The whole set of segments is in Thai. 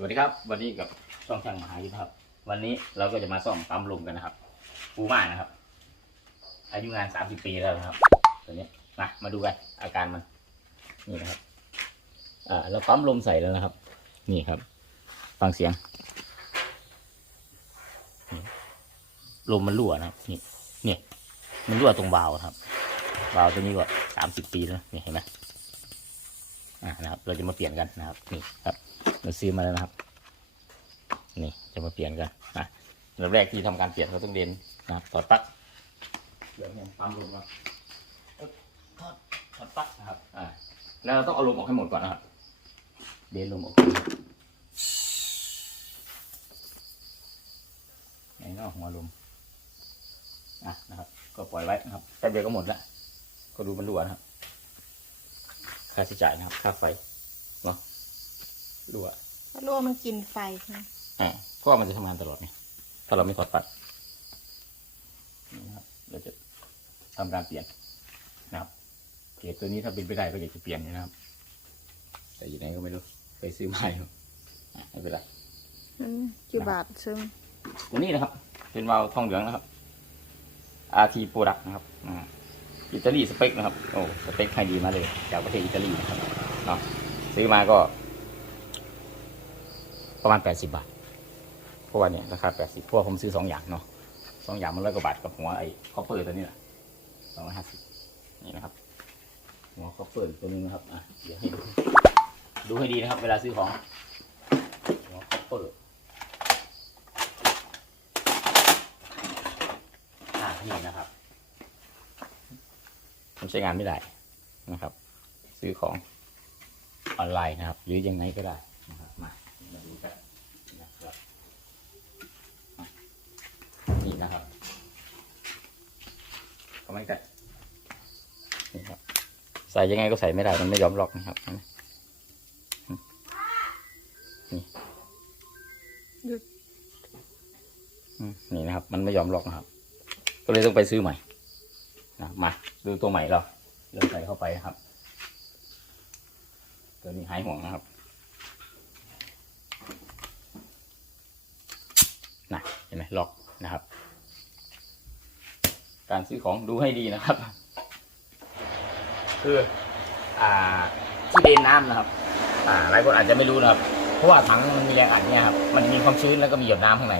สวัสดีครับ วันนี้กับช่องช่างมหายุทธครับ วันนี้เราก็จะมาซ่อมปั๊มลมกันนะครับฟูม่านะครับ อายุงานสามสิบปีแล้วนะครับ ตัวนี้มามาดูกันอาการมัน นี่นะครับอ่าเราปั๊มลมใส่แล้วนะครับ นี่ครับ ฟังเสียงลมมันรั่วนะครับ นี่เนี่ยมันรั่วตรงวาล์วครับวาล์วตัวนี้ก็สามสิบปีแล้วนี่เห็นไหม อ่านะครับ เราจะมาเปลี่ยนกันนะครับ นี่ครับ เราซื้อมาแล้วนะครับ นี่จะมาเปลี่ยนกันนะเริ่แรกที่ทำการเปลี่ยนเราต้องเดนนะครับถอดปลั๊กเดี๋ยวเนี่ยปั๊มลมครับถอดถอดปลั๊กนะครับ อ่า แล้วเราต้องเอาลมออกให้หมดก่อนนะครับ เดนลมออกในนอกหัวลมอะนะครับ ก็ปล่อยไว้นะครับแป๊บเดียวก็หมดละก็ดูมันรั่วนะครับ ค่าใช้จ่ายนะครับ ค่าไฟเนาะรั่วเพราะรั่วมันกินไฟนะอ่าเพราะว่ามันจะทำงานตลอดไงถ้าเราไม่ถอดปลั๊กนี่นะครับเราจะทำการเปลี่ยนนะครับเกจตัวนี้ถ้าเป็นไปได้ก็อยากจะเปลี่ยนอยู่นะครับ แต่อยู่ไหนก็ไม่รู้ไปซื้อมาอยู่อะไม่เป็นไร อืมจิบาทซึ่ง ตัวนี้นะครับ เป็นวาล์วทองเหลืองนะครับ RT Product นะครับอ่า อิตาลีสเปคนะครับโอ้สเปคให้ดีมาเลย จากประเทศอิตาลีนะครับเนาะซื้อมาก็ ประมาณแปดสิบาทเพราะว่าเนี่ยราคาแปดสิบเพราะว่าผมซื้อสองอย่างเนาะสองอย่างมันร้อยกว่าบาทกับหัวไอ้คอปเปอร์ตัวนี้แหละสองร้อยห้าสิบนี่นะครับ หัวคอปเปอร์ตัวนึงนะครับอะเดี๋ยวให้ดูดูให้ดีนะครับ เวลาซื้อของ หัวคอปเปอร์อ่านี่นะครับ ใช้งานไม่ได้นะครับ ซื้อของออนไลน์นะครับ หรือยังไงก็ได้นะครับมามาดูกันนะครับนี่นะครับก็ไม่ได้นี่ครับใส่ยังไงก็ใส่ไม่ได้มันไม่ยอมล็อกนะครับเห็นไหมนี่หยุดอืมนี่นะครับ มันไม่ยอมล็อกนะครับ ก็เลยต้องไปซื้อใหม่ นะมาดูตัวใหม่เราเริ่มใส่เข้าไปนะครับ ตัวนี้หายห่วงนะครับนะเห็นไหมล็อกนะครับ การซื้อของดูให้ดีนะครับ คืออ่าที่เดนน้ำนะครับ อ่าหลายคนอาจจะไม่รู้นะครับเพราะว่าถังมันมีแรงอัดเนี่ยครับมันมีความชื้นแล้วก็มีหยดน้ำข้างใน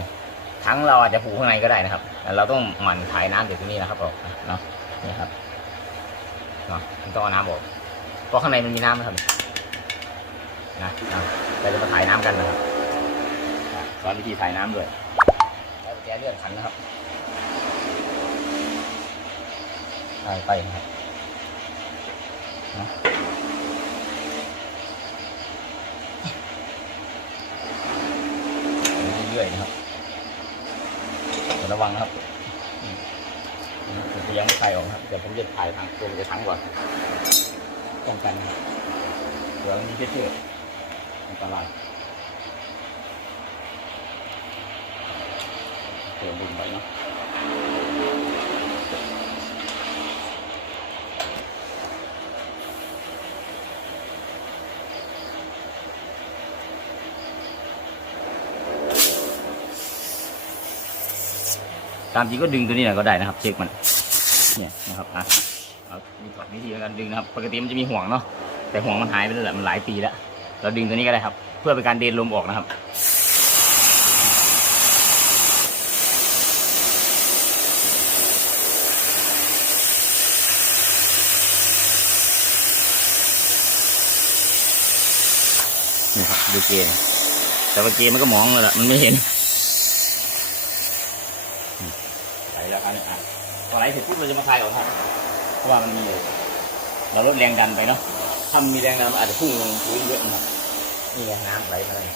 ถังเราอาจจะผูข้างในก็ได้นะครับแต่เราต้องหมั่นถ่ายน้ำจากตรงนี้นะครับออกเนาะ นี่ครับเนาะมันต้องเอาน้ำออกเพราะข้างในมันมีน้ำนะครับนะนะเราจะมาถ่ายน้ำกันนะครับอะสอนวิธีถ่ายน้ำด้วยแล้วแกเลื่อนขันนะครับถ่ายไปนะครับนะเรื่อยๆนะครับเดี๋ยวระวังนะครับอืมผมจะ ยังไม่ถ่ออกครับเดี๋ยวผมจะถ่ายทางตัวมันจะทั้งก่อนป้องกันนะครับเดี๋ยวมันมีเชื่ออันตรายเดี๋ยวดึงไว้เนาะตามจริงก็ดึงตัวนี้หน่อยก็ได้นะครับ เช็คมัน เนี่ยนะครับอะเอามีถอดวิธีการดึงนะครับ ปกติมันจะมีห่วงเนาะแต่ห่วงมันหายไปแล้วแหละมันหลายปีแล้ว เราดึงตัวนี้ก็ได้ครับ เพื่อเป็นการเดนลมออกนะครับนี่ครับดูเกณฑ์แต่ว่าเกณฑ์มันก็มองเลยละมันไม่เห็นไหลแล้วครับเนี่ยอะ พอไหลเสร็จปุ๊บเราจะมาคลายออกครับเพราะว่ามันมีอยู่เราลดแรงดันไปเนาะถ้ามีแรงดันอาจจะพุ่งลงพื้นเยอะนะครับนี่ไงน้ำไหลมาเลย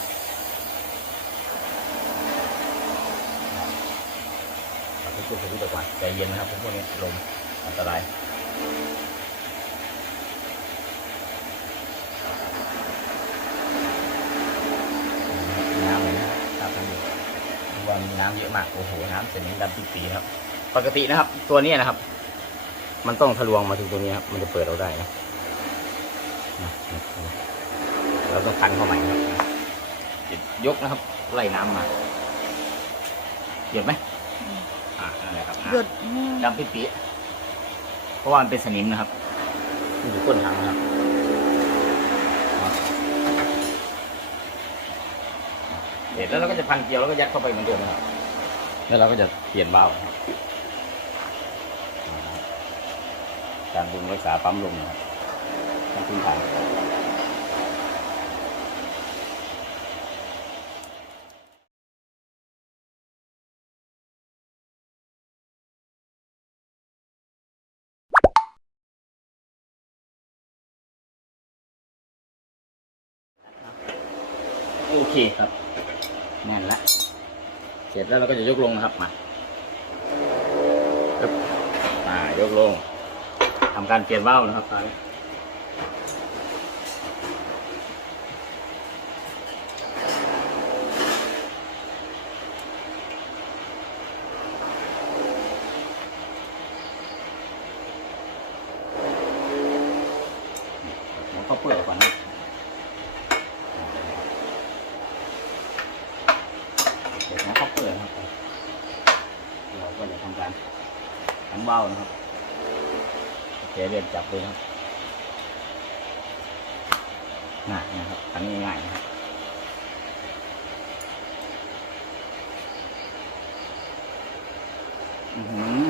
เราไปช่วยคนที่ตะวันใจเย็นนะครับพวกนี้ลมอันตรายน้ำเลยนะครับน้ำอยู่ดูว่ามีน้ำเยอะมากโอ้โหน้ำเสียงดำปีครับ ปกตินะครับ ตัวเนี้ยนะครับ มันต้องทะลวงมาถึงตรงนี้ครับ มันจะเปิดเราได้นะนะนะนะเราต้องคันเข้าใหม่นะครับจะยกนะครับ ไล่น้ำมาเดือดไหมอ่านั่นแหละครับอะหยุดดำปิปีเพราะว่ามันเป็นสนิมนะครับนี่อยู่ก้นถังนะครับเสร็จแล้วเราก็จะพันเกลียวแล้วก็ยัดเข้าไปเหมือนเดิมนะครับ แล้วเราก็จะเปลี่ยนวาล์วนะครับ การบำรุงรักษาปั๊มลมนะครับขั้นพื้นฐานโอเคครับแน่นละเสร็จแล้วเราก็จะยกลงนะครับ มาปึ๊บอ่ายกลง ทำการเปลี่ยนว่าวนะครับตอนนี้แล้วก็เปิดก่อนนะเดี๋ยวนะเขาเปิดนะครับ เราก็จะทำการขันเบ้านะครับ โอเรียนจับเลยครับง่ายนะครับขันง่ายนะครับอือหือ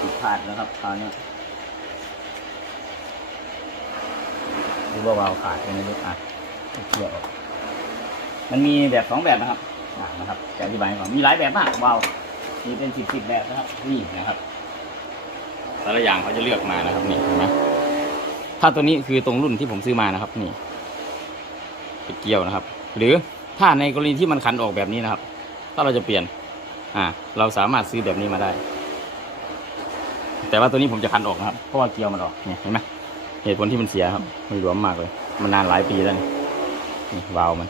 ผิดพลาดแล้วครับคราวนี้ดูว่าวาวขาดตรงนี้ด้วยอะเกี่ยวมันมีแบบสองแบบนะครับนะครับจะอธิบายให้ฟังมีหลายแบบมากวาวมีเป็นสิบสิบแบบนะครับนี่นะครับ แต่ละอย่างเขาจะเลือกมานะครับนี่เห็นไหมถ้าตัวนี้คือตรงรุ่นที่ผมซื้อมานะครับ นี่เป็นเกลียวนะครับ หรือถ้าในกรณีที่มันขันออกแบบนี้นะครับ ถ้าเราจะเปลี่ยน อ่า เราสามารถซื้อแบบนี้มาได้ แต่ว่าตัวนี้ผมจะขันออกนะครับเพราะว่าเกลียวมันออกเนี่ยเห็นไหมเหตุผลที่มันเสียครับ มันหลวมมากเลย มันนานหลายปีแล้วนี่นี่วาล์วมัน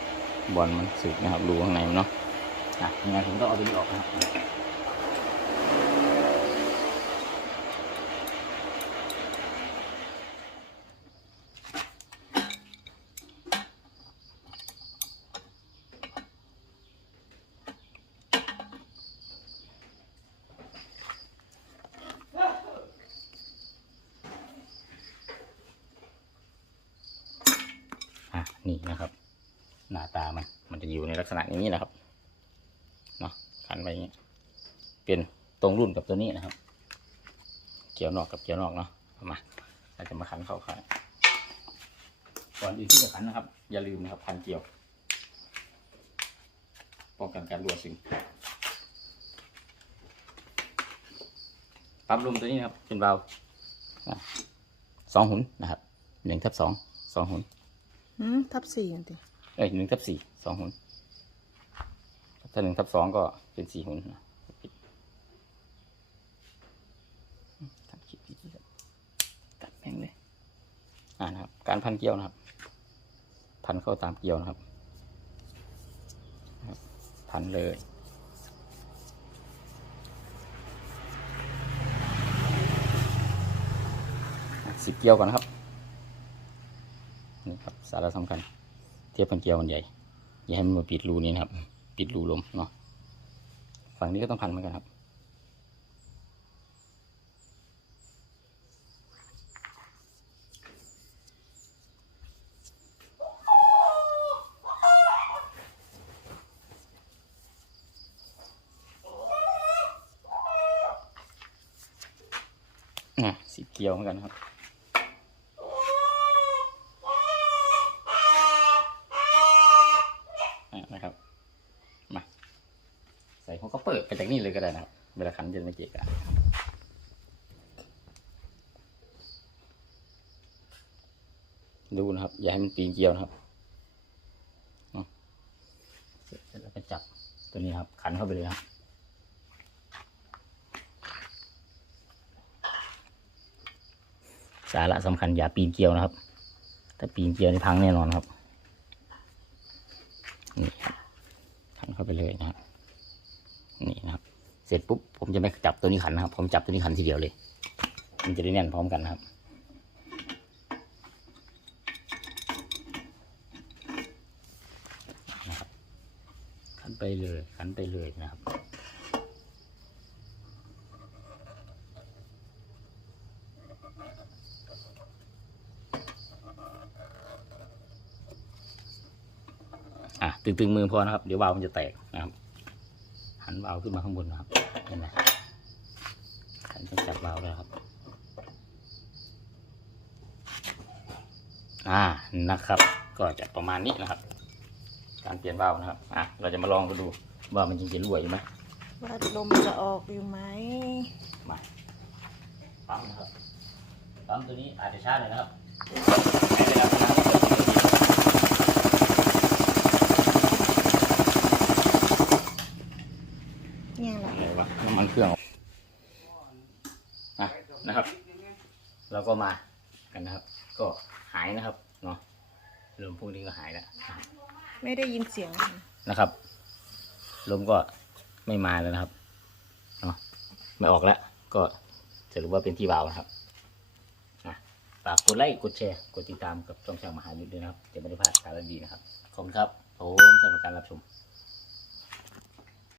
บอลมันสึกนะครับรูข้างในมันเนาะอะยังไงผมต้องเอาตัวนี้ออกนะครับ นี่นะครับ หน้าตามันมันจะอยู่ในลักษณะอย่างนี้นะครับเนาะขันไปอย่างนี้เป็นตรงรุ่นกับตัวนี้นะครับ เกี่ยวนอกกับเกี่ยวนอกเนาะมาเราจะมาขันเข้าขันก่อนอื่นที่จะขันนะครับ อย่าลืมนะครับพันเกี่ยวป้องกันการรั่วซึมปั๊มลมตัวนี้นะครับเป็นเบาวสองหุ่นนะครับหนึ่งทับสองสองหุ่น อืมทับสี่อันติเอ้ยหนึ่งทับสี่สองหุนถ้าหนึ่งทับสองก็เป็นสี่หุนทำคลิปดีๆครับตัดแม่งเลยอ่านะครับ การพันเกลียวนะครับ พันเข้าตามเกลียวนะครับพันเลยสิบเกลียวก่อนนะครับ สาระสำคัญ เทียบพันเกลียวมันใหญ่ อย่าให้มันมาปิดรูนี้นะครับ ปิดรูลมเนาะ ฝั่งนี้ก็ต้องพันเหมือนกันครับ อะสีเกลียวเหมือนกันครับ อะนะครับ มา ใส่เขาก็เปิด ไปจากนี่เลยก็ได้นะครับ เวลาขันจะไม่เกะกะดูนะครับ อย่าให้มันปีนเกลียวนะครับเสร็จแล้วก็จับตัวนี้ครับ ขันเข้าไปเลยครับสาระสำคัญอย่าปีนเกลียวนะครับ ถ้าปีนเกลียวนี่พังแน่นอนครับนี่ครับขันเข้าไปเลยนะครับ เสร็จปุ๊บผมจะไม่จับตัวนี้ขันนะครับ ผมจับตัวนี้ขันทีเดียวเลย มันจะได้แน่นพร้อมกันนะครับ นะครับขันไปเลยขันไปเลยนะครับอะตึงๆมือพอนะครับ เดี๋ยววาวมันจะแตกนะครับ หันวาล์วขึ้นมาข้างบนนะครับเห็นไหมหันต้องจับวาล์วแล้วครับอ่านะครับ ก็จะประมาณนี้นะครับ การเปลี่ยนวาล์วนะครับอะเราจะมาลองกันดูว่ามันจริงจะรั่วอยู่ไหมว่าลมจะออกอยู่ไหมมาปั๊มนะครับปั๊มตัวนี้อาจจะช้าหน่อยนะครับใช้เวลาประมาณเกือบสิบนาที เนี่ยแหละ อะไรวะน้ำมันเครื่องอะนะครับ เราก็มากันนะครับ ก็หายนะครับเนาะ ลมพวกนี้ก็หายแล้วไม่ได้ยินเสียงนะครับ ลมก็ไม่มาแล้วนะครับเนาะไม่ออกแล้วก็จะรู้ว่าเป็นที่วาล์วนะครับอะฝากกดไลค์กดแชร์กดติดตามกับช่องช่างมหายุทธด้วยนะครับ จะไม่ได้พลาดสาระดีนะครับขอบคุณครับผมสำหรับการรับชม